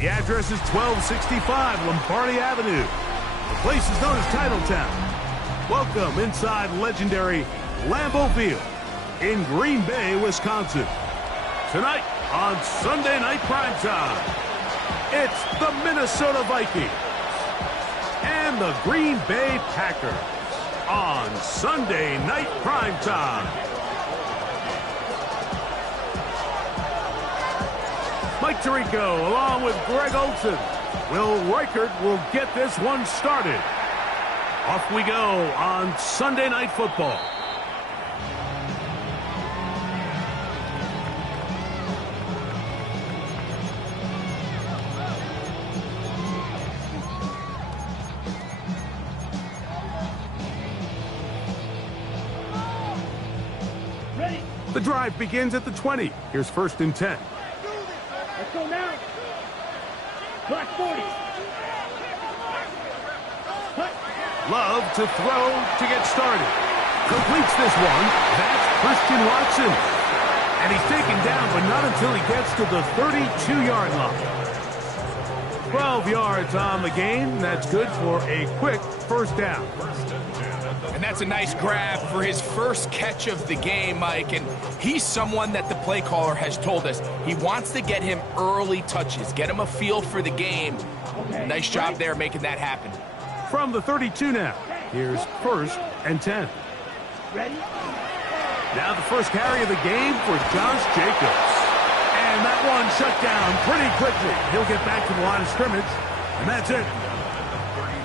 The address is 1265 Lombardi Avenue. The place is known as Titletown. Welcome inside legendary Lambeau Field in Green Bay, Wisconsin. Tonight on Sunday Night Primetime, it's the Minnesota Vikings and the Green Bay Packers on Sunday Night Primetime. Mike Tirico along with Greg Olson. Will Reichert will get this one started. Off we go on Sunday Night Football. The drive begins at the 20. Here's 1st and 10. Let's go now. Black 40. Love to throw to get started. Completes this one. That's Christian Watson. And he's taken down, but not until he gets to the 32-yard line. 12 yards on the game. That's good for a quick 1st down. And that's a nice grab for his first catch of the game, Mike. And he's someone that the play caller has told us he wants to get him early touches, get him a feel for the game. Nice job there making that happen. From the 32 now, here's 1st and 10. Ready? Now the first carry of the game for Josh Jacobs. And that one shut down pretty quickly. He'll get back to the line of scrimmage, and that's it.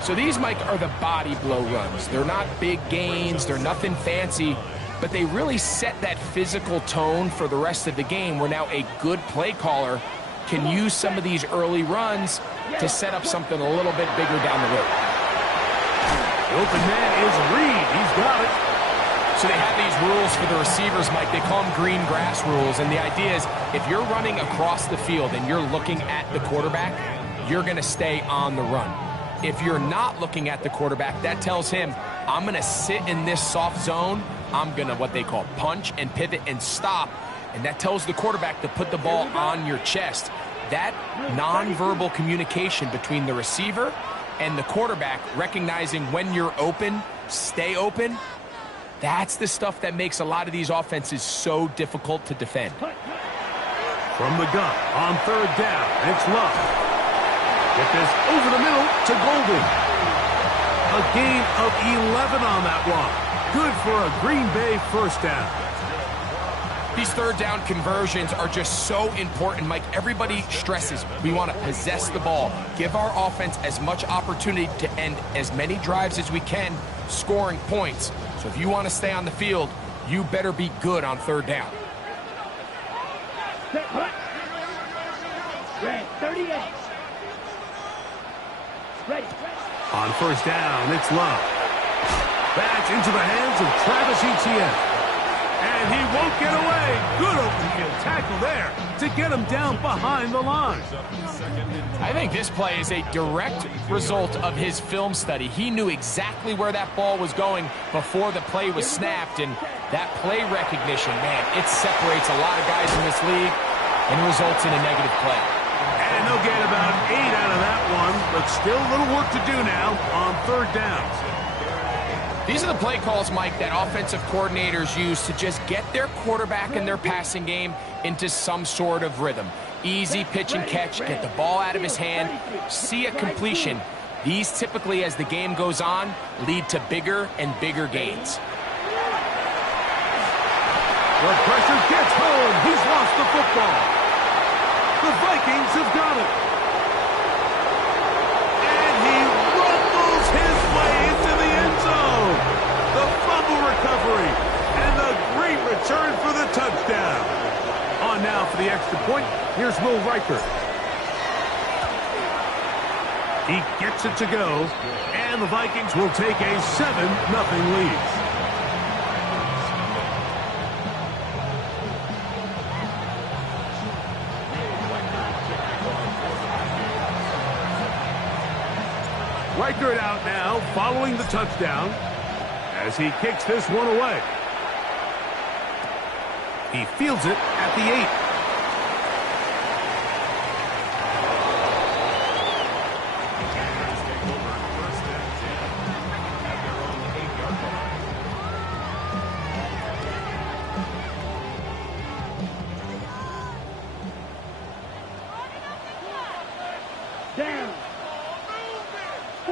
So these, Mike, are the body blow runs. They're not big gains. They're nothing fancy, but they really set that physical tone for the rest of the game where now a good play caller can use some of these early runs to set up something a little bit bigger down the road. The open man is Reed. He's got it. So they have these rules for the receivers, Mike. They call them green grass rules, and the idea is if you're running across the field and you're looking at the quarterback, you're going to stay on the run. If you're not looking at the quarterback, that tells him, I'm going to sit in this soft zone. I'm going to what they call punch and pivot and stop. And that tells the quarterback to put the ball on your chest. That nonverbal communication between the receiver and the quarterback, recognizing when you're open, stay open, that's the stuff that makes a lot of these offenses so difficult to defend. From the gun on 3rd down, it's Love. Get this over the middle to Golden. A gain of 11 on that one. Good for a Green Bay 1st down. These 3rd down conversions are just so important, Mike. Everybody stresses we want to possess the ball, give our offense as much opportunity to end as many drives as we can, scoring points. So if you want to stay on the field, you better be good on 3rd down. Red 38. Ready. On 1st down, it's Love. Back into the hands of Travis Etienne. And he won't get away. Good open field tackle there to get him down behind the line. I think this play is a direct result of his film study. He knew exactly where that ball was going before the play was snapped, and that play recognition, man, it separates a lot of guys in this league and results in a negative play. And they'll get about 8 out of that one, but still a little work to do now on 3rd down. These are the play calls, Mike, that offensive coordinators use to just get their quarterback and their passing game into some sort of rhythm. Easy pitch and catch, get the ball out of his hand, see a completion. These typically, as the game goes on, lead to bigger and bigger gains. The pressure gets home. He's lost the football. The Vikings have got it. And he rumbles his way into the end zone. The fumble recovery and the great return for the touchdown. On now for the extra point, here's Will Reichert. He gets it to go, and the Vikings will take a 7-0 lead. Reichert out now, following the touchdown, as he kicks this one away. He fields it at the 8.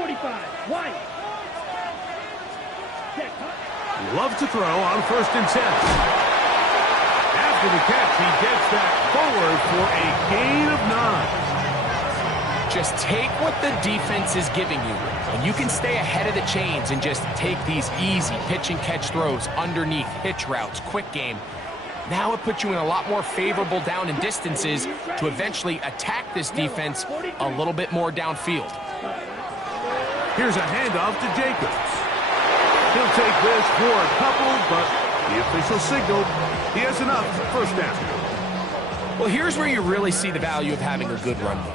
45. White. Set. Loves to throw on 1st and 10. After the catch, he gets that forward for a gain of 9. Just take what the defense is giving you, and you can stay ahead of the chains and just take these easy pitch and catch throws underneath, hitch routes, quick game. Now it puts you in a lot more favorable down and distances to eventually attack this defense a little bit more downfield. Here's a handoff to Jacobs. He'll take this for a couple, but the official signaled he has enough for 1st down. Well, here's where you really see the value of having a good run game.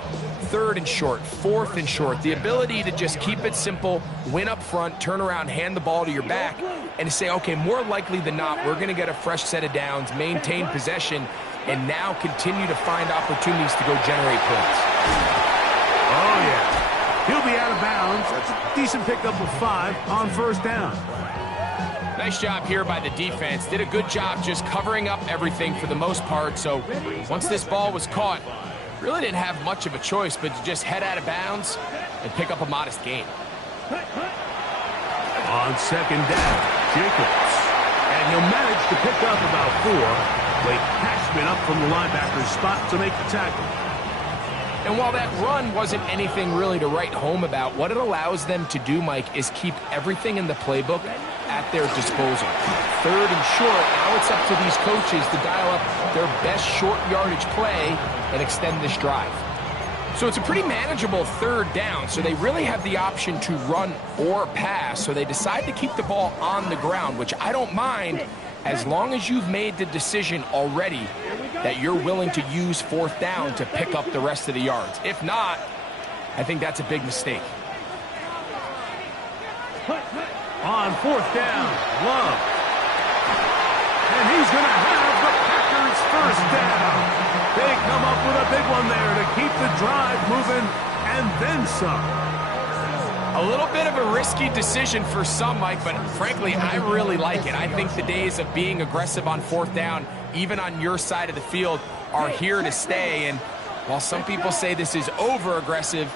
3rd and short, 4th and short, the ability to just keep it simple, win up front, turn around, hand the ball to your back, and to say, okay, more likely than not, we're going to get a fresh set of downs, maintain possession, and now continue to find opportunities to go generate points. Oh, yeah. He'll be out of bounds. That's a decent pickup of 5 on 1st down. Nice job here by the defense. Did a good job just covering up everything for the most part. So once this ball was caught, really didn't have much of a choice but to just head out of bounds and pick up a modest gain. On 2nd down, Jacobs. And he'll manage to pick up about 4. Blake Cashman up from the linebacker's spot to make the tackle. And while that run wasn't anything really to write home about, what it allows them to do, Mike, is keep everything in the playbook at their disposal. 3rd and short, now it's up to these coaches to dial up their best short yardage play and extend this drive. So it's a pretty manageable 3rd down, so they really have the option to run or pass, so they decide to keep the ball on the ground, which I don't mind as long as you've made the decision already that you're willing to use 4th down to pick up the rest of the yards. If not, I think that's a big mistake. On 4th down, Love. And he's going to have the Packers' 1st down. They come up with a big one there to keep the drive moving and then some. A little bit of a risky decision for some, Mike, but frankly, I really like it. I think the days of being aggressive on 4th down, even on your side of the field, are here to stay. And while some people say this is over-aggressive,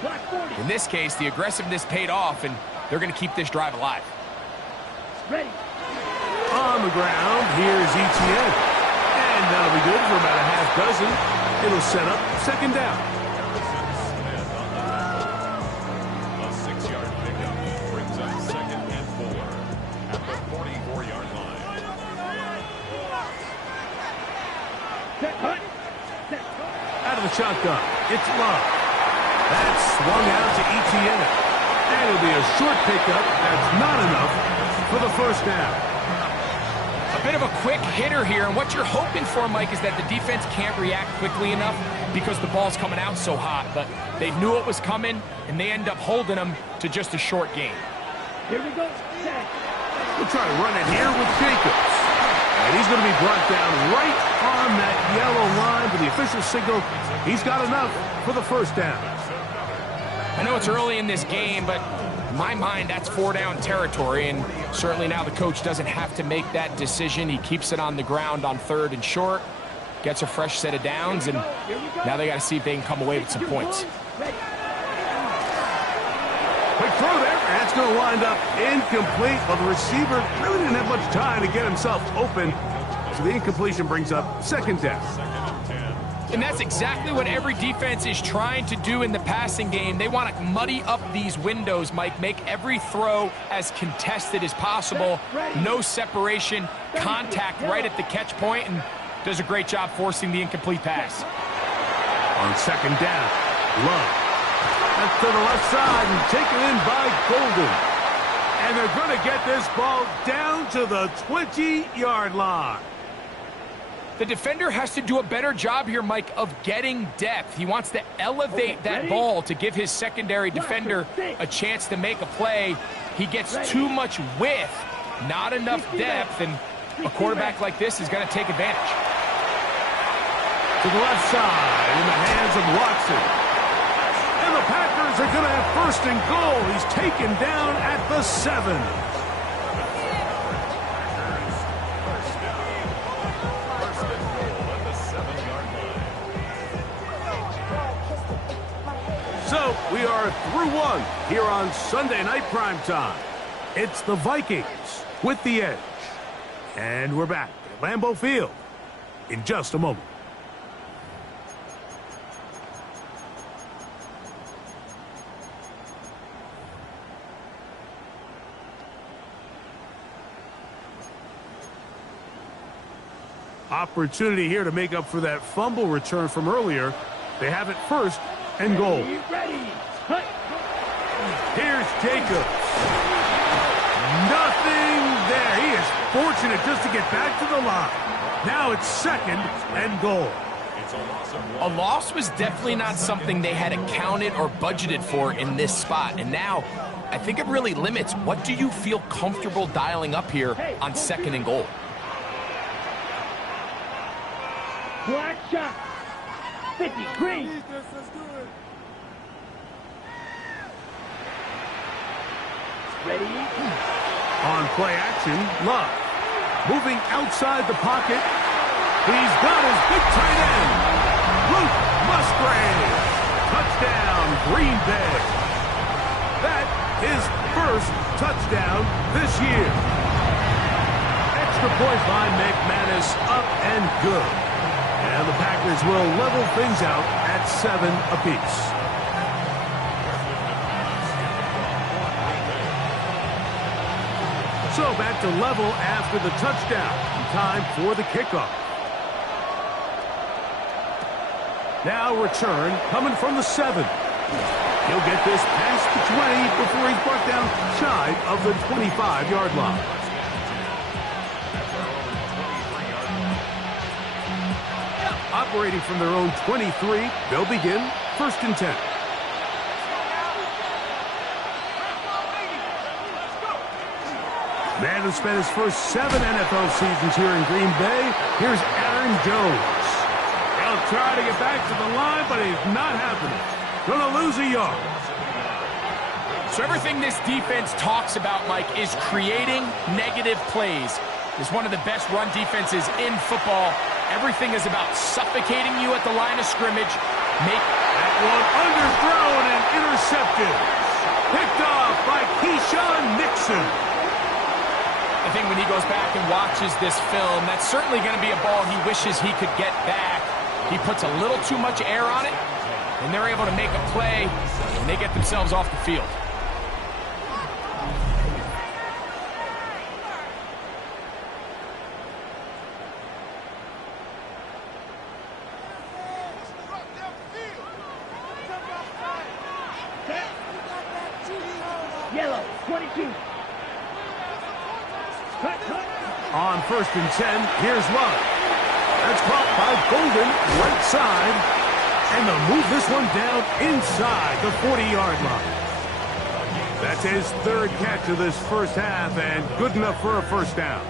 in this case, the aggressiveness paid off, and they're going to keep this drive alive. Ready. On the ground, here's Etienne. And that'll be good for about a half dozen. It'll set up 2nd down. A 6-yard pickup brings up 2nd and 4 at the 44-yard line. Out of the shotgun, it's Love. That's swung out to Etienne. And it'll be a short pickup. That's not enough for the 1st down. A bit of a quick hitter here, and what you're hoping for, Mike, is that the defense can't react quickly enough because the ball's coming out so hot. But they knew it was coming, and they end up holding them to just a short gain. Here we go. We'll try to run it here with Jacobs. And he's going to be brought down right on that yellow line for the official signal. He's got enough for the 1st down. I know it's early in this game, but in my mind, that's 4-down territory, and certainly now the coach doesn't have to make that decision. He keeps it on the ground on 3rd and short, gets a fresh set of downs, and now they got to see if they can come away with some points. Quick throw there. That's going to wind up incomplete. Well, the receiver really didn't have much time to get himself open, so the incompletion brings up 2nd down. And that's exactly what every defense is trying to do in the passing game. They want to muddy up these windows, Mike, make every throw as contested as possible. No separation, contact right at the catch point, and does a great job forcing the incomplete pass. On 2nd down, Love. That's to the left side and taken in by Golden. And they're going to get this ball down to the 20-yard line. The defender has to do a better job here, Mike, of getting depth. He wants to elevate that ball to give his secondary defender a chance to make a play. He gets too much width, not enough depth, and a quarterback like this is going to take advantage. To the left side in the hands of Watson. And the Packers are going to have 1st and goal. He's taken down at the 7. So we are through one here on Sunday Night Primetime. It's the Vikings with the edge. And we're back at Lambeau Field in just a moment. Opportunity here to make up for that fumble return from earlier. They have it first and goal. Ready. Cut. Here's Jacobs. Nothing there. He is fortunate just to get back to the line. Now it's second and goal. A loss was definitely not something they had accounted or budgeted for in this spot. And now, I think it really limits what do you feel comfortable dialing up here on second and goal. Black shot. 50. Green. Ready. On play action, Love. Moving outside the pocket. He's got his big tight end. Luke Musgrave. Touchdown, Green Bay. That is first touchdown this year. Extra point by McManus, up and good. And the Packers will level things out at 7 apiece. So back to level after the touchdown. Time for the kickoff. Now return coming from the 7. He'll get this past the 20 before he's brought down shy of the 25-yard line. Operating from their own 23, they'll begin first and 10. Man who spent his first 7 NFL seasons here in Green Bay, here's Aaron Jones. He'll try to get back to the line, but he's not happening. Gonna lose a yard. So everything this defense talks about, Mike, is creating negative plays. It's one of the best run defenses in football. Everything is about suffocating you at the line of scrimmage. Make that one underthrown and intercepted. Picked off by Keyshawn Nixon. I think when he goes back and watches this film, that's certainly going to be a ball he wishes he could get back. He puts a little too much air on it, and they're able to make a play, and they get themselves off the field. Yellow. 22. On first and 10, here's Love. That's caught by Golden, right side. And they'll move this one down inside the 40-yard line. That's his third catch of this first half, and good enough for a first down.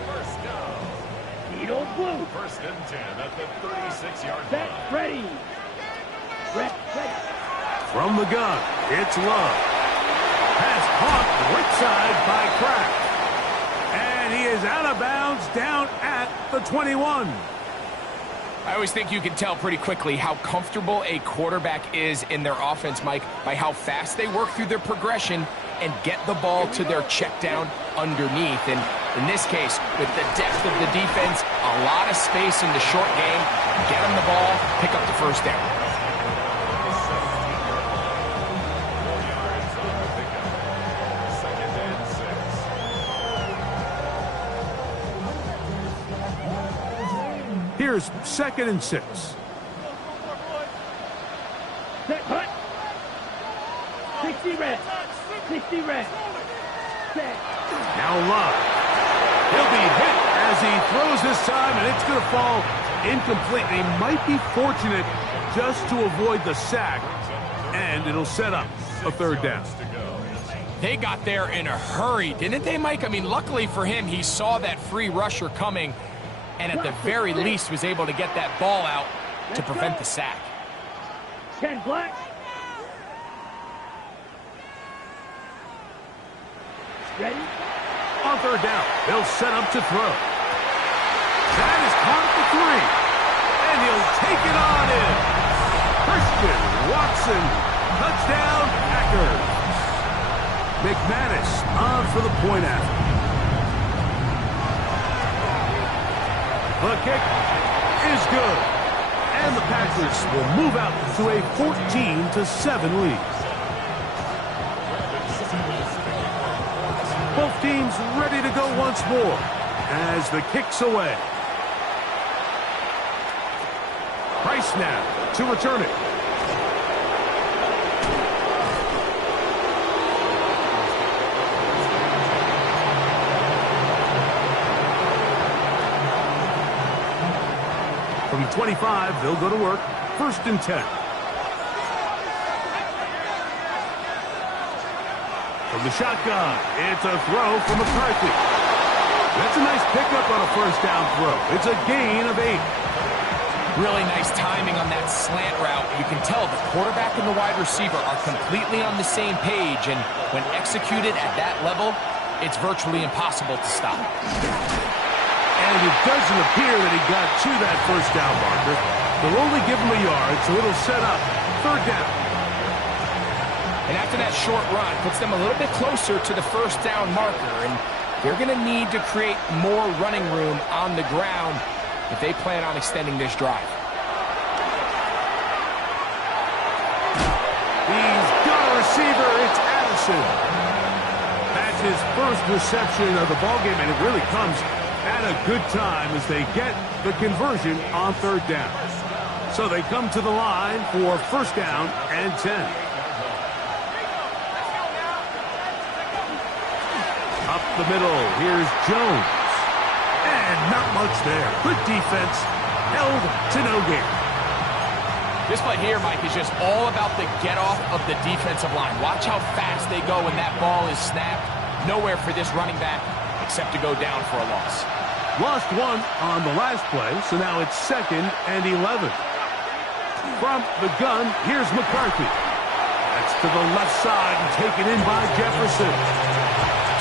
Needle blue. First and 10 at the 36-yard Set. line. Ready. Ready. From the gun, it's Love. Pass caught right side by Kraft. And he is out of bounds down at the 21. I always think you can tell pretty quickly how comfortable a quarterback is in their offense, Mike, by how fast they work through their progression and get the ball to their check down underneath. And in this case, with the depth of the defense, a lot of space in the short game, get them the ball, pick up the first down. Here's second and 6. Set. Cut. 60 red. 60 red. Set. Now Love. He'll be hit as he throws this time, and it's going to fall incomplete. They might be fortunate just to avoid the sack, and it'll set up a third down. They got there in a hurry, didn't they, Mike? I mean, luckily for him, he saw that free rusher coming, and at the very least was able to get that ball out to prevent the sack. 10 black. Ready. On third down, they'll set up to throw. That is caught for 3. And he'll take it on in. Christian Watson Touchdown, Packers. McManus on for the point after. The kick is good. And the Packers will move out to a 14-7 lead. Both teams ready to go once more as the kick's away. Price now to return it. From the 25, they'll go to work. 1st and 10. From the shotgun, it's a throw from McCarthy. That's a nice pickup on a 1st down throw. It's a gain of 8. Really nice timing on that slant route. You can tell the quarterback and the wide receiver are completely on the same page, and when executed at that level, it's virtually impossible to stop. And it doesn't appear that he got to that 1st down marker. They'll only give him a yard, so it'll set up 3rd down. And after that short run, puts them a little bit closer to the 1st down marker, and they're going to need to create more running room on the ground if they plan on extending this drive. He's got a receiver. It's Addison. That's his 1st reception of the ballgame, and it really comes at a good time as they get the conversion on 3rd down. So they come to the line for 1st down and 10. Up the middle, here's Jones. And not much there. Good defense, held to no gain. This play here, Mike, is just all about the get-off of the defensive line. Watch how fast they go when that ball is snapped. Nowhere for this running back except to go down for a loss. Lost 1 on the last play, so now it's 2nd and 11. From the gun, here's McCarthy. That's to the left side and taken in by Jefferson.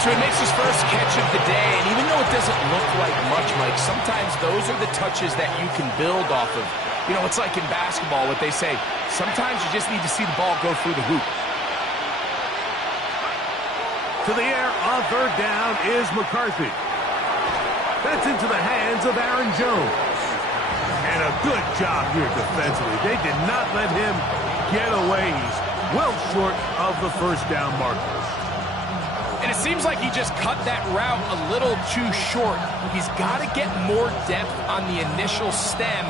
So he makes his first catch of the day, and even though it doesn't look like much, Mike, sometimes those are the touches that you can build off of. You know, it's like in basketball, what they say, sometimes you just need to see the ball go through the hoop. To the air on 3rd down is McCarthy. That's into the hands of Aaron Jones. And a good job here defensively. They did not let him get away. He's well short of the 1st down marker. And it seems like he just cut that route a little too short. He's got to get more depth on the initial stem,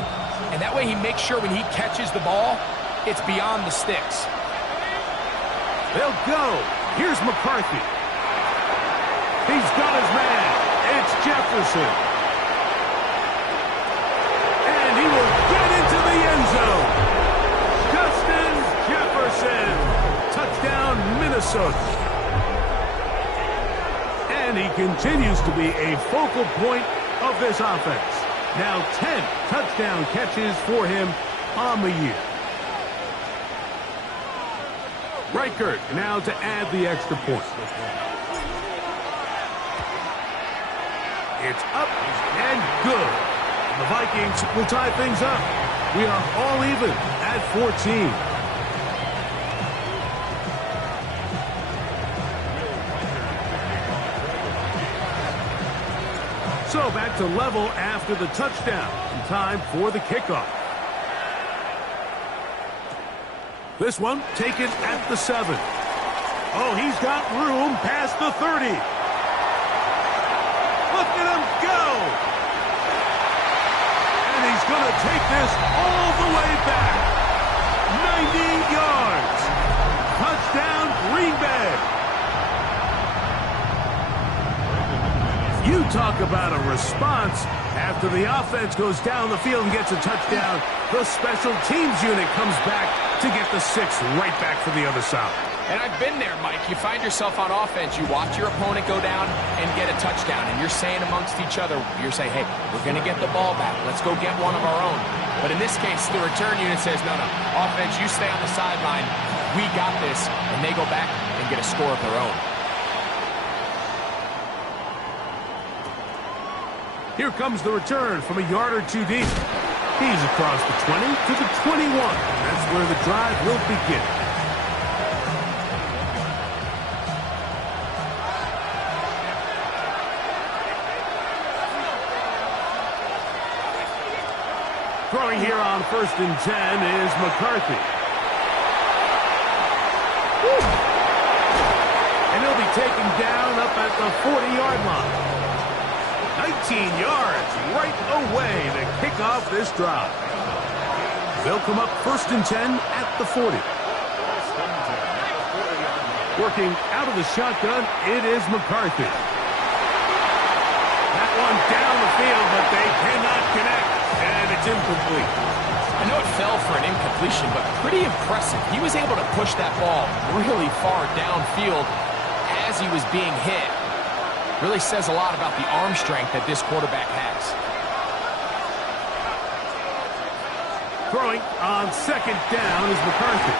and that way he makes sure when he catches the ball, it's beyond the sticks. They'll go. Here's McCarthy. He's got his man. It's Jefferson. And he will get into the end zone. Justin Jefferson. Touchdown, Minnesota. And he continues to be a focal point of this offense. Now 10 touchdown catches for him on the year. Reichert now to add the extra point. It's up and good. And the Vikings will tie things up. We are all even at 14. So back to level after the touchdown. In time for the kickoff. This one taken at the 7. Oh, he's got room past the 30. Look at him go. And he's going to take this all the way back. 90 yards. Touchdown, Green Bay. You talk about a response. After the offense goes down the field and gets a touchdown, the special teams unit comes back to get the 6 right back for the other side. And I've been there, Mike. You find yourself on offense, you watch your opponent go down and get a touchdown, and you're saying amongst each other, you're saying, hey, we're going to get the ball back. Let's go get one of our own. But in this case, the return unit says, no, offense, you stay on the sideline. We got this. And they go back and get a score of their own. Here comes the return from a yard or 2 deep. He's across the 20 to the 21. That's where the drive will begin. Throwing here on 1st and 10 is McCarthy. And he'll be taken down up at the 40-yard line. 19 yards right away to kick off this drive. They'll come up 1st and 10 at the 40. Working out of the shotgun, it is McCarthy. That one down the field, but they cannot connect, and it's incomplete. I know it fell for an incompletion, but pretty impressive. He was able to push that ball really far downfield as he was being hit. Really says a lot about the arm strength that this quarterback has. Throwing on 2nd down is McCarthy.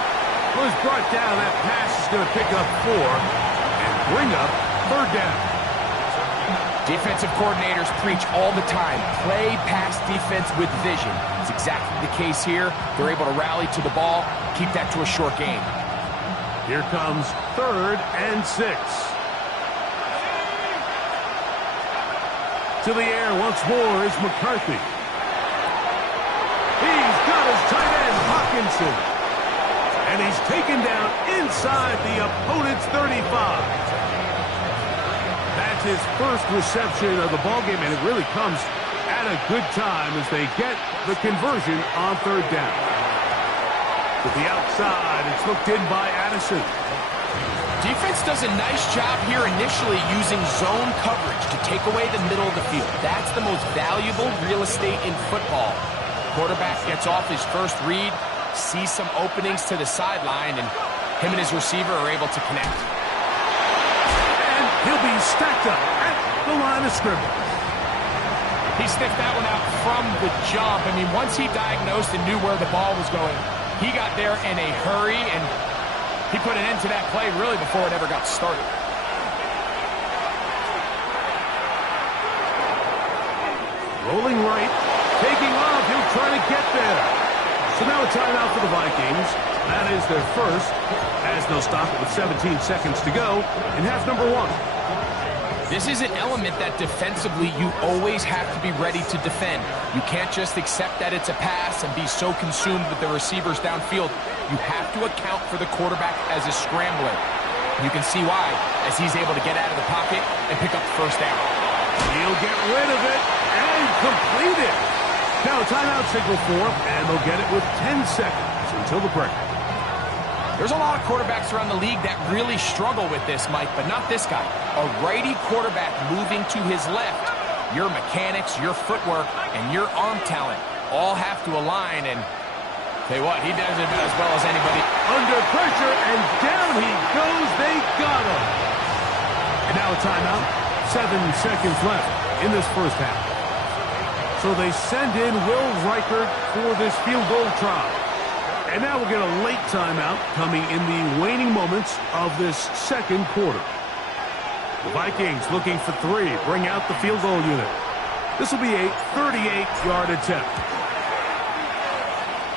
Who has brought down. That pass is going to pick up 4 and bring up 3rd down. Defensive coordinators preach all the time, play pass defense with vision. It's exactly the case here. They're able to rally to the ball, keep that to a short game. Here comes 3rd and 6. To the air once more is McCarthy. He's got his tight end, Hawkinson. And he's taken down inside the opponent's 35. That's his first reception of the ballgame, and it really comes at a good time as they get the conversion on 3rd down. To the outside, it's looked in by Addison. Defense does a nice job here initially using zone coverage to take away the middle of the field. That's the most valuable real estate in football. Quarterback gets off his first read, sees some openings to the sideline, and him and his receiver are able to connect. And he'll be stacked up at the line of scrimmage. He sniffed that one out from the jump. I mean, once he diagnosed and knew where the ball was going, he got there in a hurry, and he put an end to that play really before it ever got started. Rolling right, taking off, he'll try to get there. So now a timeout for the Vikings. That is their first, as they'll stop it with 17 seconds to go in half number 1. This is an element that defensively you always have to be ready to defend. You can't just accept that it's a pass and be so consumed with the receivers downfield. You have to account for the quarterback as a scrambler. You can see why, as he's able to get out of the pocket and pick up the first down. He'll get rid of it and complete it. Now a timeout signal for him, and they'll get it with 10 seconds until the break. There's a lot of quarterbacks around the league that really struggle with this, Mike, but not this guy. A righty quarterback moving to his left. Your mechanics, your footwork, and your arm talent all have to align, and tell you what, he does it as well as anybody. Under pressure, and down he goes. They got him. And now a timeout. 7 seconds left in this first half. So they send in Will Reichert for this field goal try. And now we'll get a late timeout coming in the waning moments of this second quarter. The Vikings looking for 3. Bring out the field goal unit. This will be a 38-yard attempt.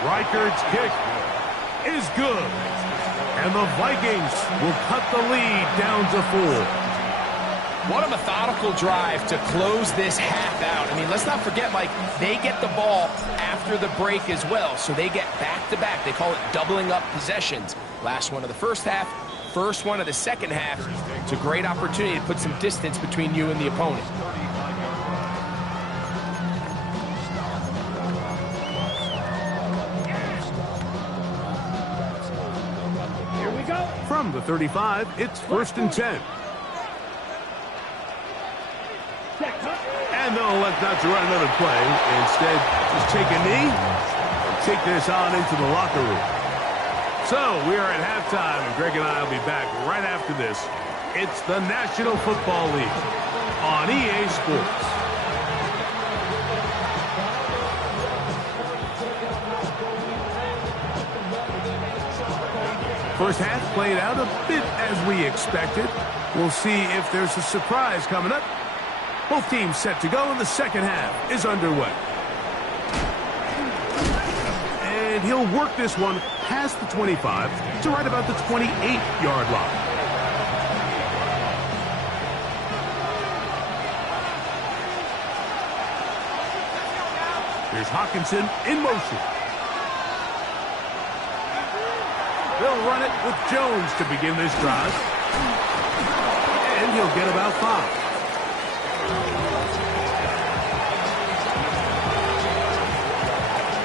Reichert's kick is good. And the Vikings will cut the lead down to 4. What a methodical drive to close this half out. I mean, let's not forget, Mike, they get the ball after the break as well, so they get back-to-back. They call it doubling up possessions. Last one of the first half, first one of the second half. It's a great opportunity to put some distance between you and the opponent. Here we go. From the 35, it's 1st and 10. And they'll elect not to run another play. Instead, just take a knee and take this on into the locker room. So, we are at halftime, and Greg and I will be back right after this. It's the National Football League on EA Sports. First half played out a bit as we expected. We'll see if there's a surprise coming up. Both teams set to go, and the second half is underway. And he'll work this one past the 25 to right about the 28-yard line. Here's Hawkinson in motion. They'll run it with Jones to begin this drive. And he'll get about 5.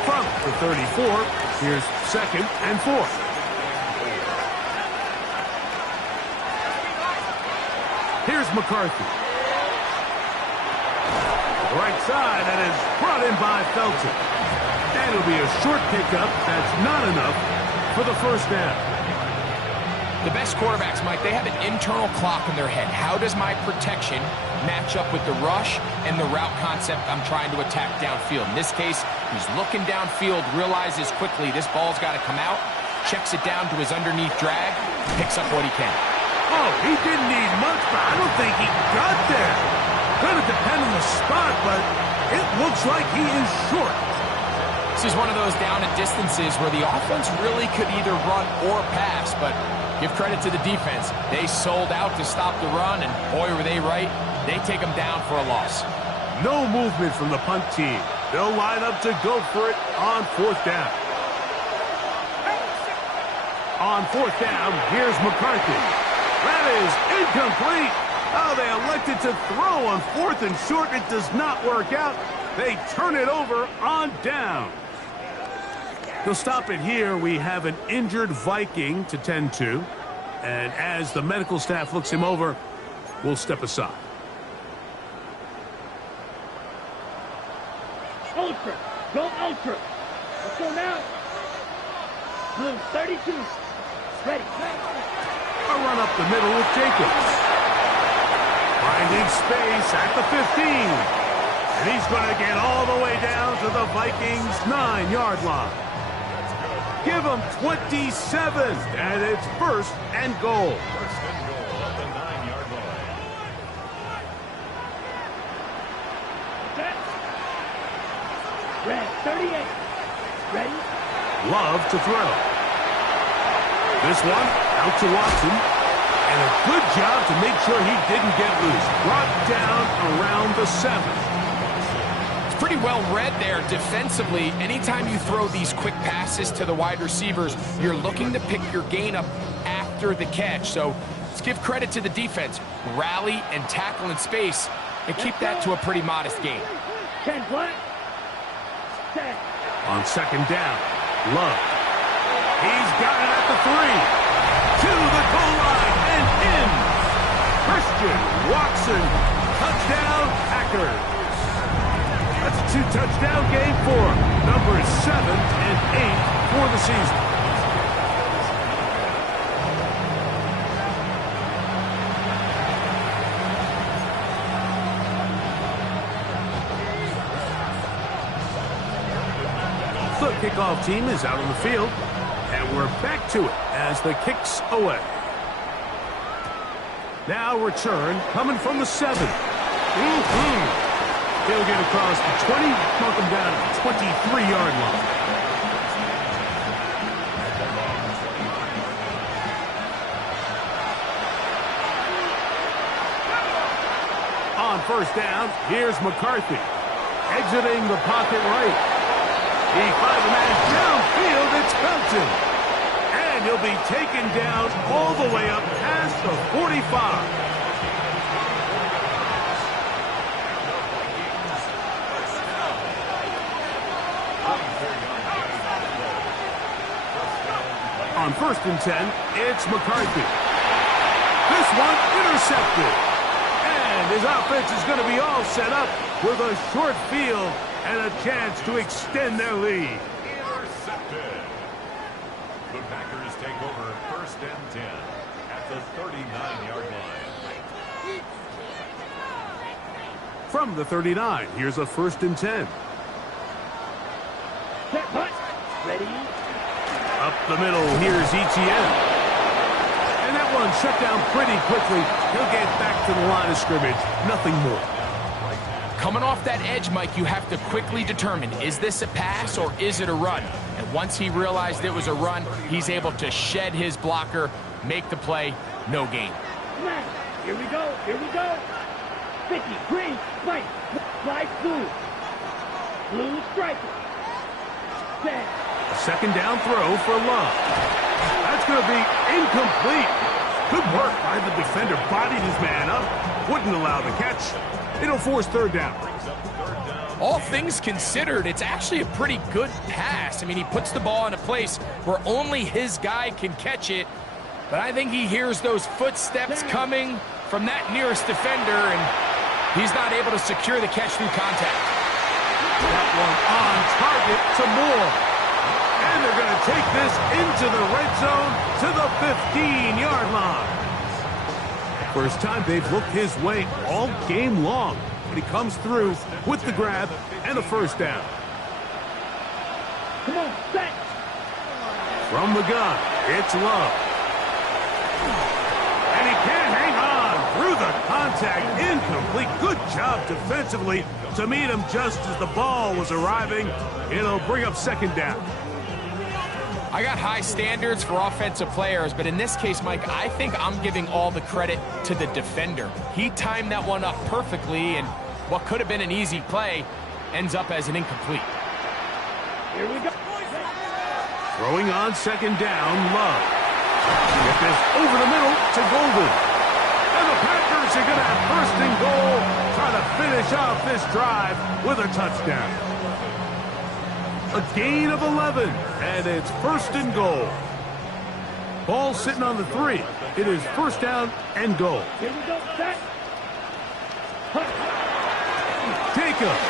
From the 34, here's 2nd and 4. Here's McCarthy. Right side, and is brought in by Felton. And it'll be a short pickup. That's not enough for the first down. The best quarterbacks, Mike, they have an internal clock in their head. How does my protection match up with the rush and the route concept I'm trying to attack downfield? In this case, he's looking downfield, realizes quickly this ball's got to come out, checks it down to his underneath drag, picks up what he can. Oh, he didn't need much, but I don't think he got there. Gonna depend on the spot, but it looks like he is short. This is one of those down and distances where the offense really could either run or pass, but give credit to the defense. They sold out to stop the run, and boy, were they right. They take them down for a loss. No movement from the punt team. They'll line up to go for it on 4th down. On 4th down, here's McCarthy. That is incomplete. Oh, they elected to throw on 4th and short. It does not work out. They turn it over on down. He'll stop it here. We have an injured Viking to tend to. And as the medical staff looks him over, we'll step aside. Ultra. Go ultra. Let's go now. Blue 32. Ready. A run up the middle with Jacobs. Finding space at the 15. And he's going to get all the way down to the Vikings' 9-yard line. Give him 27, and it's 1st and goal. 1st and goal at the 9-yard line. Red 38. Ready? Love to throw. This one out to Watson. And a good job to make sure he didn't get loose. Brought down around the 7. It's pretty well read there defensively. Anytime you throw these quick passes to the wide receivers, you're looking to pick your gain up after the catch. So let's give credit to the defense. Rally and tackle in space and keep that to a pretty modest gain. 10 black. 10. On 2nd down, Love. He's got it at the 3. To the goal line and in. Christian Watson. Touchdown, Packers. That's a 2-touchdown game for him. Numbers 7 and 8 for the season. The kickoff team is out on the field. And we're back to it as the kick's away. Now return coming from the 7. He'll get across the 20, mark him down at the 23-yard line. On 1st down, here's McCarthy. Exiting the pocket right. He finds a man downfield. It's Felton. And he'll be taken down all the way up past the 45. On 1st and 10, it's McCarthy. This one intercepted. And his offense is going to be all set up with a short field and a chance to extend their lead. Intercepted. The Packers take over 1st and 10 at the 39-yard line. From the 39, here's a 1st and 10. Set punt. Ready? Up the middle, here's ETN. And that one shut down pretty quickly. He'll get back to the line of scrimmage. Nothing more. Coming off that edge, Mike, you have to quickly determine, is this a pass or is it a run? And once he realized it was a run, he's able to shed his blocker, make the play, no gain. Nice. Here we go. Here we go. 50, green, white, light blue. Blue striker. Set. A second down throw for Love. That's going to be incomplete. Good work by the defender. Bodied his man up. Wouldn't allow the catch. It'll force third down. All things considered, it's actually a pretty good pass. I mean, he puts the ball in a place where only his guy can catch it. But I think he hears those footsteps coming from that nearest defender, and he's not able to secure the catch through contact. That one on target to Moore. And they're going to take this into the red zone to the 15-yard line. First time they've looked his way all game long. But he comes through with the grab and a first down. Come on, set. From the gun, it's Love. And he can't hang on through the contact. Incomplete. Good job defensively to meet him just as the ball was arriving. It'll bring up second down. I got high standards for offensive players, but in this case, Mike, I think I'm giving all the credit to the defender. He timed that one up perfectly, and what could have been an easy play ends up as an incomplete. Here we go. Throwing on second down, Love. Get this over the middle to Golden. And the Packers are going to have first and goal, try to finish off this drive with a touchdown. A gain of 11, and it's first and goal. Ball sitting on the 3. It is first down and goal. Here we go, set. Jacobs.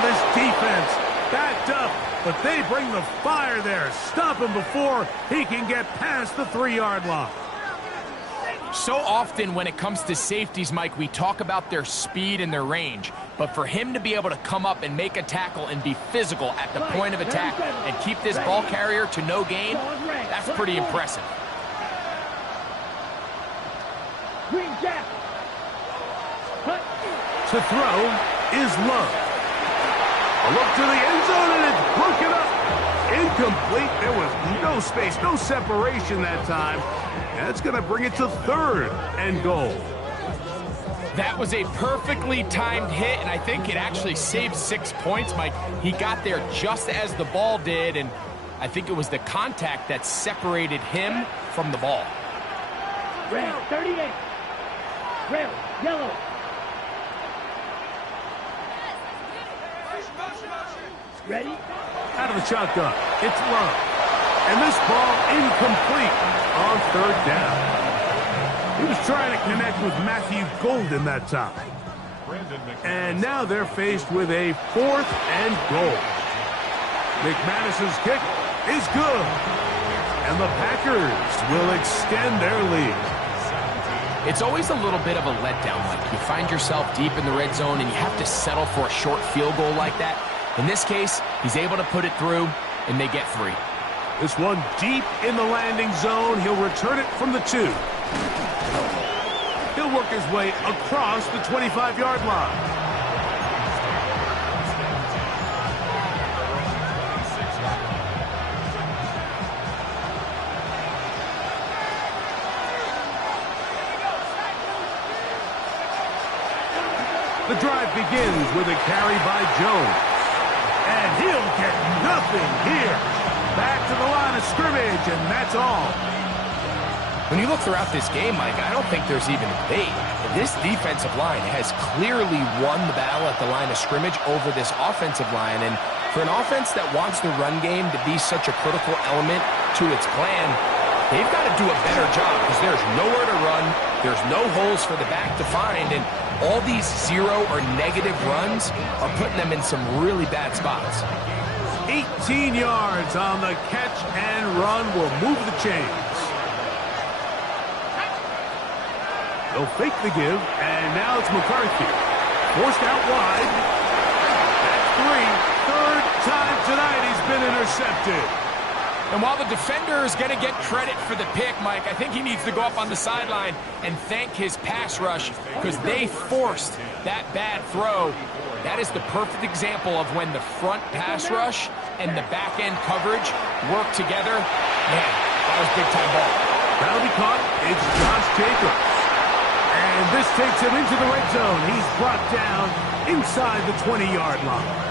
This defense backed up, but they bring the fire there. Stop him before he can get past the 3-yard line. So often when it comes to safeties, Mike, we talk about their speed and their range. But for him to be able to come up and make a tackle and be physical at the point of attack and keep this ball carrier to no gain, that's pretty impressive. Green jack. To throw is Love. A look to the end zone, and it's broken up. Incomplete. There was no space, no separation that time. That's going to bring it to third and goal. That was a perfectly timed hit, and I think it actually saved 6 points, Mike. He got there just as the ball did, and I think it was the contact that separated him from the ball. Red, 38. Red, yellow. Ready? Out of the shotgun, it's Love. And this ball incomplete on third down. He was trying to connect with Matthew Golden that time. And now they're faced with a fourth and goal. McManus's kick is good. And the Packers will extend their lead. It's always a little bit of a letdown, Mike. You find yourself deep in the red zone and you have to settle for a short field goal like that. In this case, he's able to put it through, and they get 3. This one deep in the landing zone. He'll return it from the 2. He'll work his way across the 25-yard line. The drive begins with a carry by Jones. And he'll get nothing here. Back to the line of scrimmage, and that's all. When you look throughout this game, Mike, I don't think there's even a debate. This defensive line has clearly won the battle at the line of scrimmage over this offensive line. And for an offense that wants the run game to be such a critical element to its plan, they've got to do a better job because there's nowhere to run. There's no holes for the back to find. And all these 0 or negative runs are putting them in some really bad spots. 18 yards on the catch and run will move the chains. They'll fake the give, and now it's McCarthy. Forced out wide. That's 3. Third time tonight he's been intercepted. And while the defender is going to get credit for the pick, Mike, I think he needs to go up on the sideline and thank his pass rush because they forced that bad throw. That is the perfect example of when the front pass rush and the back-end coverage work together. Man, that was big-time ball. That'll be caught. It's Josh Jacobs. And And this takes him into the red zone. He's brought down inside the 20-yard line.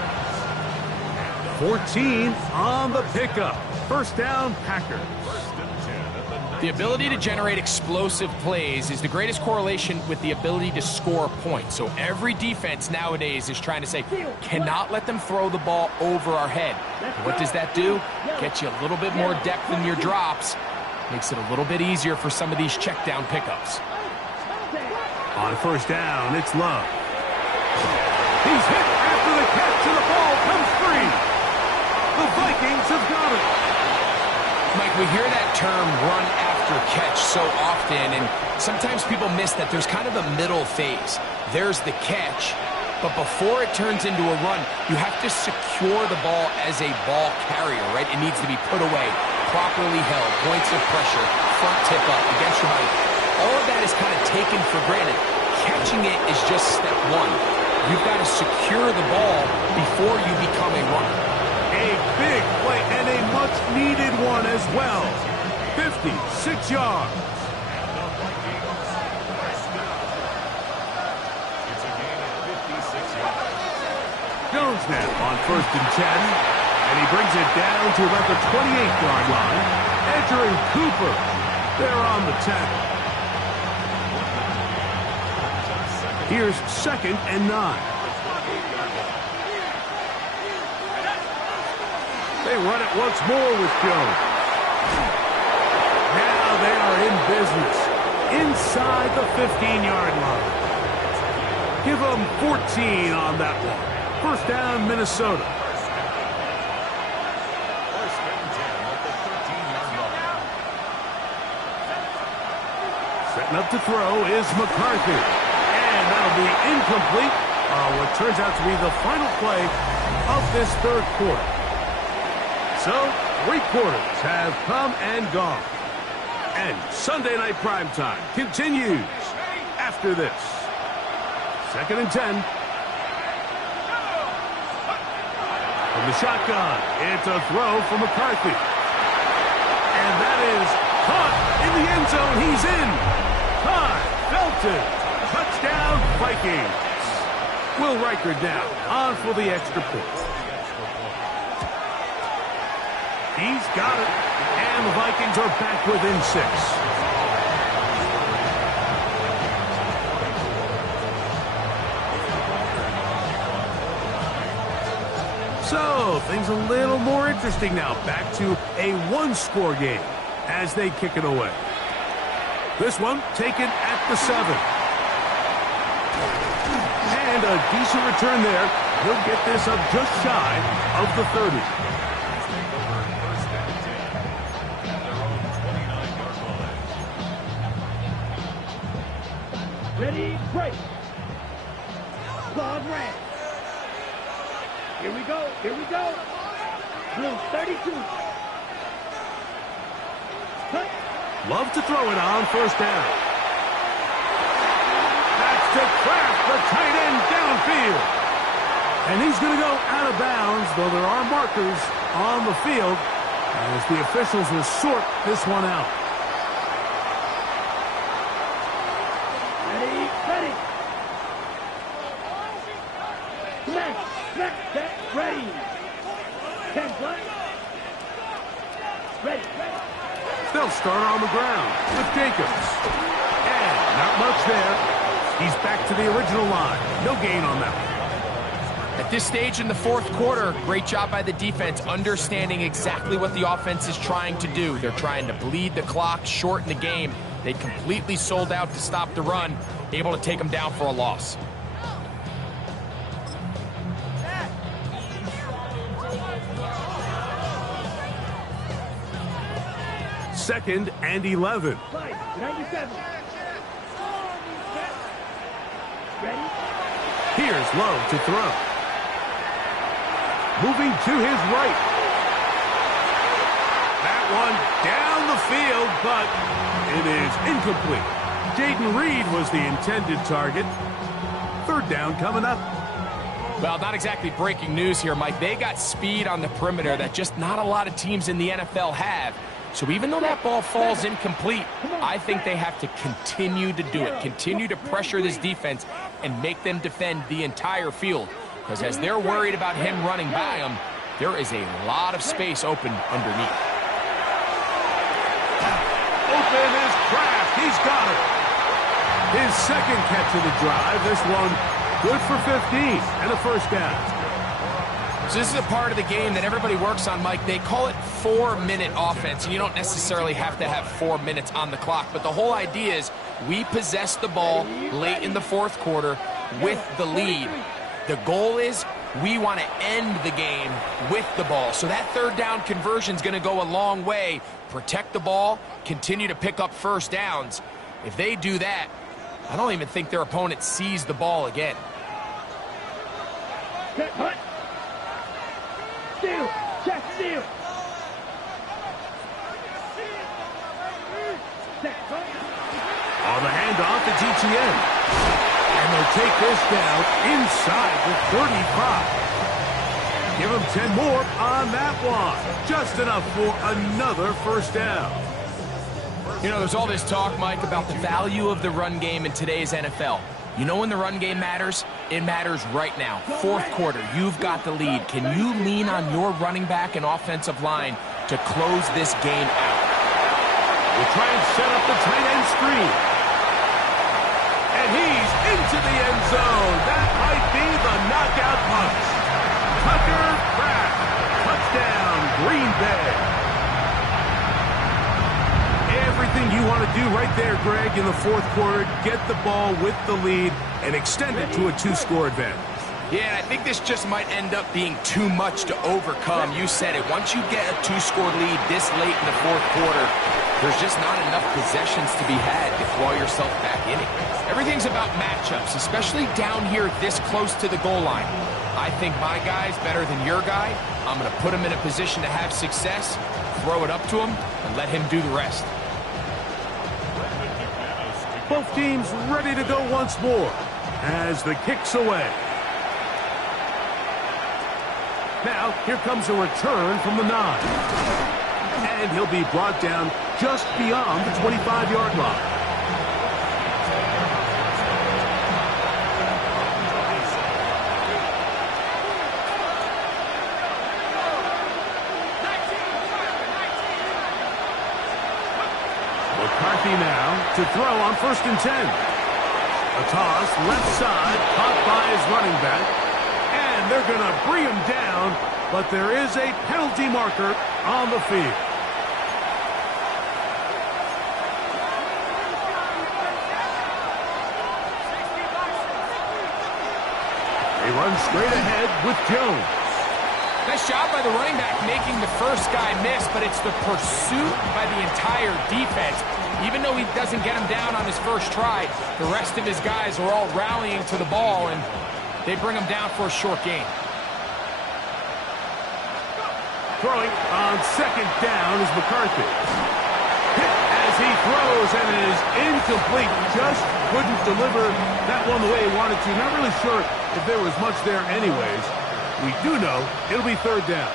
14 on the pickup. First down, Packers. The ability to generate explosive plays is the greatest correlation with the ability to score points. So every defense nowadays is trying to say, cannot let them throw the ball over our head. What does that do? Get you a little bit more depth in your drops. Makes it a little bit easier for some of these check down pickups. On first down, it's Love. He's hit after the catch, and the ball comes free. The Vikings have got it. Mike, we hear that term run after catch so often, and sometimes people miss that there's kind of a middle phase. There's the catch, but before it turns into a run, you have to secure the ball as a ball carrier, right? It needs to be put away, properly held, points of pressure, front tip up against your body. All of that is kind of taken for granted. Catching it is just step one. You've got to secure the ball before you become a runner. A big play and a much-needed one as well. 56 yards. Jones now on first and 10. And he brings it down to about the 28-yard line. Edger and Cooper, they're on the 10. Here's second and 9. They run it once more with Jones. Now they are in business inside the 15-yard line. Give them 14 on that one. First down, Minnesota. Setting up to throw is McCarthy. And that'll be incomplete. What turns out to be the final play of this third quarter. So, 3 quarters have come and gone. And Sunday Night Primetime continues after this. Second and 10. From the shotgun, it's a throw for McCarthy. And that is caught in the end zone. He's in. Todd Felton. Touchdown, Vikings. Will Riker down on for the extra point. He's got it. And the Vikings are back within 6. So, things a little more interesting now. Back to a one-score game as they kick it away. This one taken at the 7. And a decent return there. He'll get this up just shy of the 30. Ready, break. Claude ran. Here we go, here we go. Blue 32. Cut. Love to throw it on first down. That's to Kraft, the tight end downfield. And he's going to go out of bounds, though there are markers on the field as the officials will sort this one out. Ready, ready. Smack, smack, set, ready. 10 play. Ready, ready. They'll start on the ground with Jacobs. And not much there. He's back to the original line. No gain on that one. At this stage in the fourth quarter, great job by the defense understanding exactly what the offense is trying to do. They're trying to bleed the clock, shorten the game. They completely sold out to stop the run, able to take them down for a loss. Second and 11. 97. Ready? Here's Love to throw. Moving to his right. That one down the field, but it is incomplete. Jaden Reed was the intended target. Third down coming up. Well, not exactly breaking news here, Mike. They got speed on the perimeter that just not a lot of teams in the NFL have. So even though that ball falls incomplete, I think they have to continue to do it, continue to pressure this defense and make them defend the entire field. Because as they're worried about him running by them, there is a lot of space open underneath. Open is Kraft. He's got it. His second catch of the drive. This one good for 15 and a first down. So this is a part of the game that everybody works on, Mike. They call it 4-minute offense, and you don't necessarily have to have 4 minutes on the clock. But the whole idea is we possess the ball late in the fourth quarter with the lead. The goal is we want to end the game with the ball. So that third down conversion is going to go a long way. Protect the ball, continue to pick up first downs. If they do that, I don't even think their opponent sees the ball again. Steal! Check steal! On the handoff, it's ETN. And they'll take this down inside the 35. Give them 10 more on that one. Just enough for another first down. You know, there's all this talk, Mike, about the value of the run game in today's NFL. You know when the run game matters? It matters right now. Fourth quarter, you've got the lead. Can you lean on your running back and offensive line to close this game out? We'll try and set up the tight end screen. And he's into the end zone. That might be the knockout punch. Tucker Kraft. Touchdown, Green Bay. Everything you want to do right there, Greg, in the fourth quarter, get the ball with the lead and extend it to a 2-score advantage. Yeah, and I think this just might end up being too much to overcome. You said it. Once you get a 2-score lead this late in the fourth quarter, there's just not enough possessions to be had to claw yourself back in it. Everything's about matchups, especially down here this close to the goal line. I think my guy's better than your guy. I'm going to put him in a position to have success, throw it up to him, and let him do the rest. Both teams ready to go once more as the kick's away. Now, here comes a return from the 9. And he'll be brought down just beyond the 25-yard line. McCarthy now to throw on 1st and 10. A toss, left side, caught by his running back. And they're going to bring him down, but there is a penalty marker on the field. They run straight ahead with Jones. Nice job by the running back making the first guy miss, but it's the pursuit by the entire defense. Even though he doesn't get him down on his first try, the rest of his guys are all rallying to the ball, and they bring him down for a short gain. Throwing on 2nd down is McCarthy. Hit as he throws, and it is incomplete. Just couldn't deliver that one the way he wanted to. Not really sure if there was much there anyways. We do know it'll be 3rd down.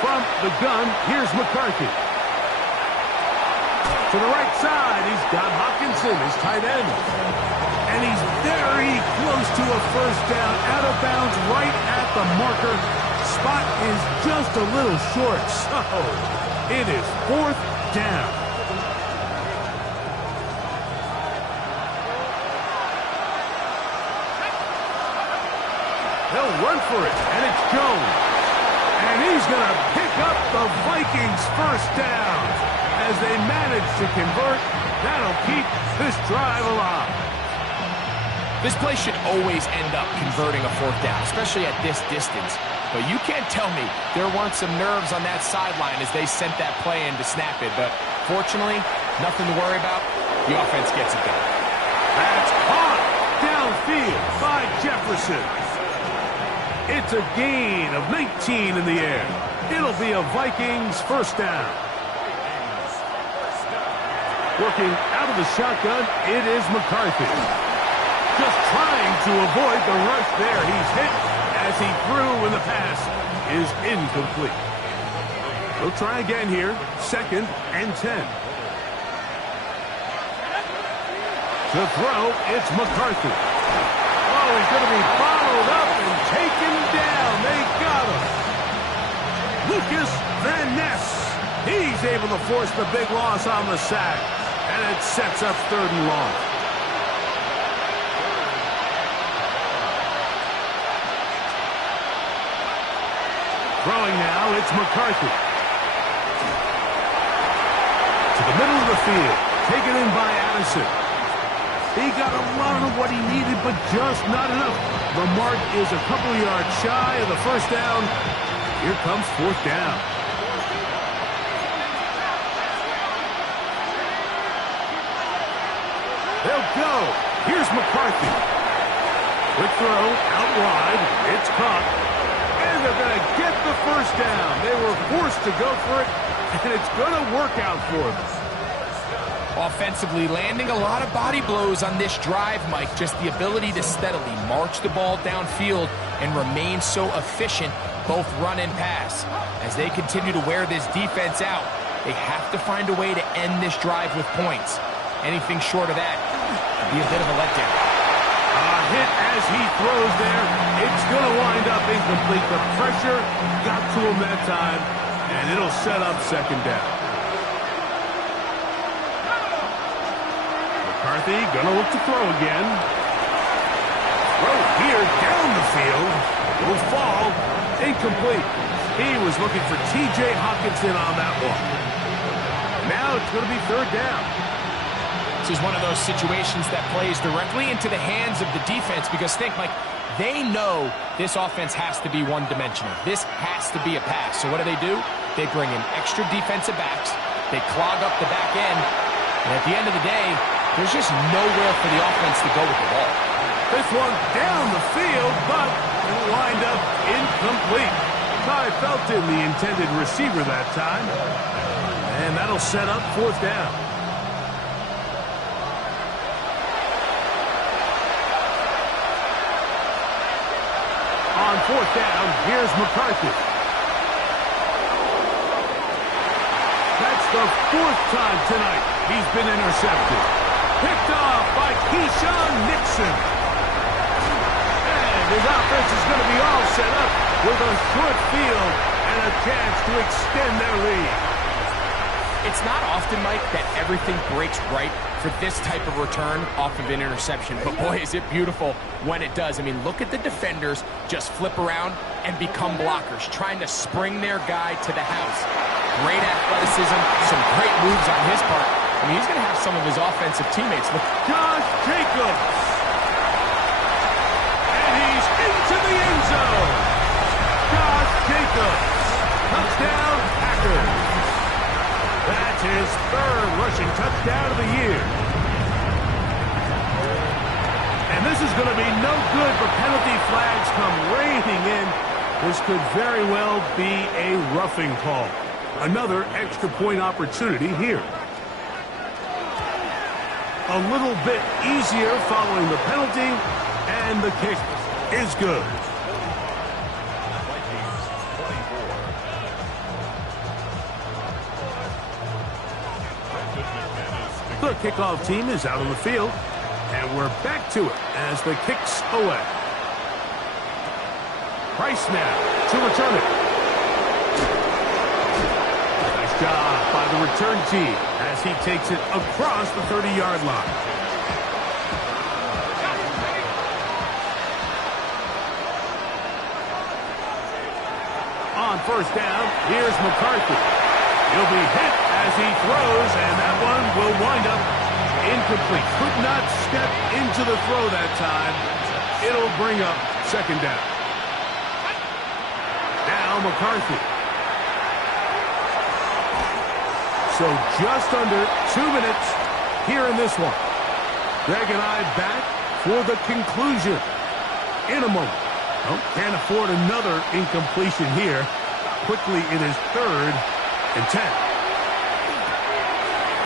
From the gun, here's McCarthy. To the right side, he's got Hockenson, his tight end. And he's very close to a first down, out of bounds, right at the marker. Spot is just a little short, so it is 4th down. They'll run for it, and it's Jones. And he's going to pick up the Vikings' first down. As they manage to convert, that'll keep this drive alive. This play should always end up converting a 4th down, especially at this distance. But you can't tell me there weren't some nerves on that sideline as they sent that play in to snap it. But fortunately, nothing to worry about. The offense gets it done. That's caught downfield by Jefferson. It's a gain of 19 in the air. It'll be a Vikings first down. Working out of the shotgun, it is McCarthy. Just trying to avoid the rush there. He's hit as he threw, and the pass is incomplete. We'll try again here. 2nd and 10. To throw, it's McCarthy. Oh, he's going to be followed up and taken down. They got him. Lucas Van Ness. He's able to force the big loss on the sack. And it sets up 3rd and long. Throwing now, it's McCarthy. To the middle of the field. Taken in by Addison. He got a lot of what he needed, but just not enough. The mark is a couple yards shy of the 1st down. Here comes 4th down. They'll go. Here's McCarthy. Quick throw, out wide. It's caught. And they're going to get the 1st down. They were forced to go for it, and it's going to work out for them. Offensively, landing a lot of body blows on this drive, Mike. Just the ability to steadily march the ball downfield and remain so efficient, both run and pass. As they continue to wear this defense out, they have to find a way to end this drive with points. Anything short of that would be a bit of a letdown. A hit as he throws there. It's going to wind up incomplete. The pressure got to him that time, and it'll set up 2nd down. McCarthy gonna look to throw again. Throw here down the field. Will fall. Incomplete. He was looking for T.J. Hawkinson on that one. Now it's going to be 3rd down. This is one of those situations that plays directly into the hands of the defense because think, Mike, they know this offense has to be one-dimensional. This has to be a pass. So what do? They bring in extra defensive backs. They clog up the back end. And at the end of the day, there's just nowhere for the offense to go with the ball. This one down the field, but it'll wind up incomplete. Ty Felton, the intended receiver that time. And that'll set up 4th down. On 4th down, here's McCarthy. That's the 4th time tonight he's been intercepted. Picked off by Keyshawn Nixon. And his offense is going to be all set up with a short field and a chance to extend their lead. It's not often, Mike, that everything breaks right for this type of return off of an interception. But boy, is it beautiful when it does. I mean, look at the defenders just flip around and become blockers, trying to spring their guy to the house. Great athleticism, some great moves on his part. I mean, he's going to have some of his offensive teammates. Look. Josh Jacobs. And he's into the end zone. Josh Jacobs. Touchdown, Packers. That's his 3rd rushing touchdown of the year. And this is going to be no good, but penalty flags come raining in. This could very well be a roughing call. Another extra point opportunity here. A little bit easier following the penalty, and the kick is good. The kickoff team is out on the field, and we're back to it as the kick's away. Price now to return it. Nice job by the return team as he takes it across the 30-yard line. On 1st down, here's McCarthy. He'll be hit as he throws, and that one will wind up incomplete. Could not step into the throw that time. It'll bring up 2nd down. Now McCarthy. So just under 2 minutes here in this one. Greg and I back for the conclusion in a moment. Oh, can't afford another incompletion here. Quickly it is 3rd and 10.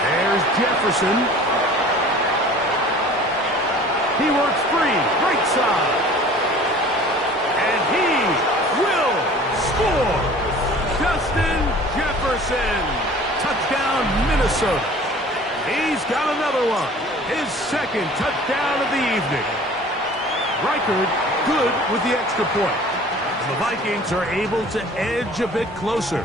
There's Jefferson. He works free, right side. And he will score. Justin Jefferson. Touchdown, Minnesota. He's got another one. His second touchdown of the evening. Reichard good with the extra point. And the Vikings are able to edge a bit closer.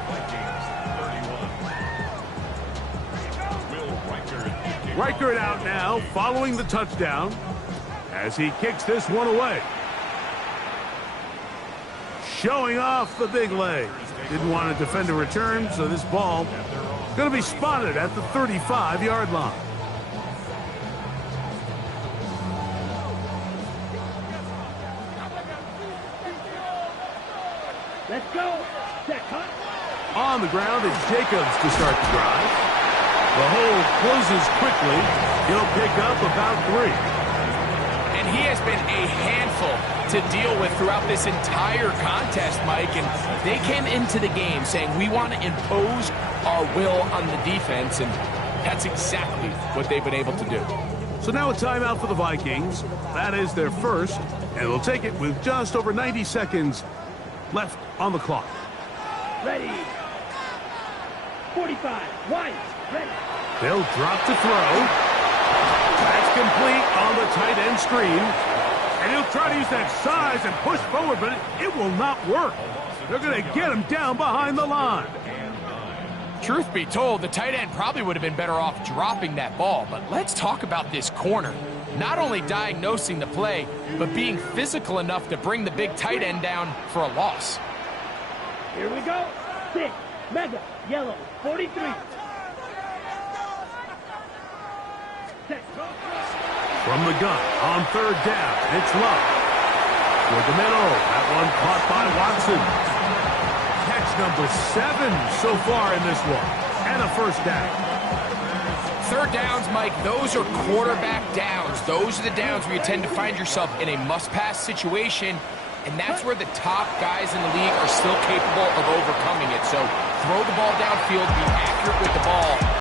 Reichard out now following the touchdown as he kicks this one away. Showing off the big leg. Didn't want to defend a return, so this ball is going to be spotted at the 35-yard line. Let's go. Set, cut. On the ground, it's Jacobs to start the drive. The hold closes quickly. He'll pick up about 3. And he has been a handful to deal with throughout this entire contest, Mike. And they came into the game saying, we want to impose our will on the defense. And that's exactly what they've been able to do. So now a timeout for the Vikings. That is their first. And they'll take it with just over 90 seconds left on the clock. Ready. 45. Wide. Ready. They'll drop to throw. That's complete on the tight end screen. And he'll try to use that size and push forward, but it will not work. They're going to get him down behind the line. Truth be told, the tight end probably would have been better off dropping that ball. But let's talk about this corner. Not only diagnosing the play, but being physical enough to bring the big tight end down for a loss. Here we go. 6. Mega. Yellow. 43. Set. From the gun on third down, it's Love. Toward the middle, that one caught by Watson. Catch number 7 so far in this one, and a first down. Third downs, Mike, those are quarterback downs. Those are the downs where you tend to find yourself in a must-pass situation, and that's where the top guys in the league are still capable of overcoming it. So throw the ball downfield, be accurate with the ball,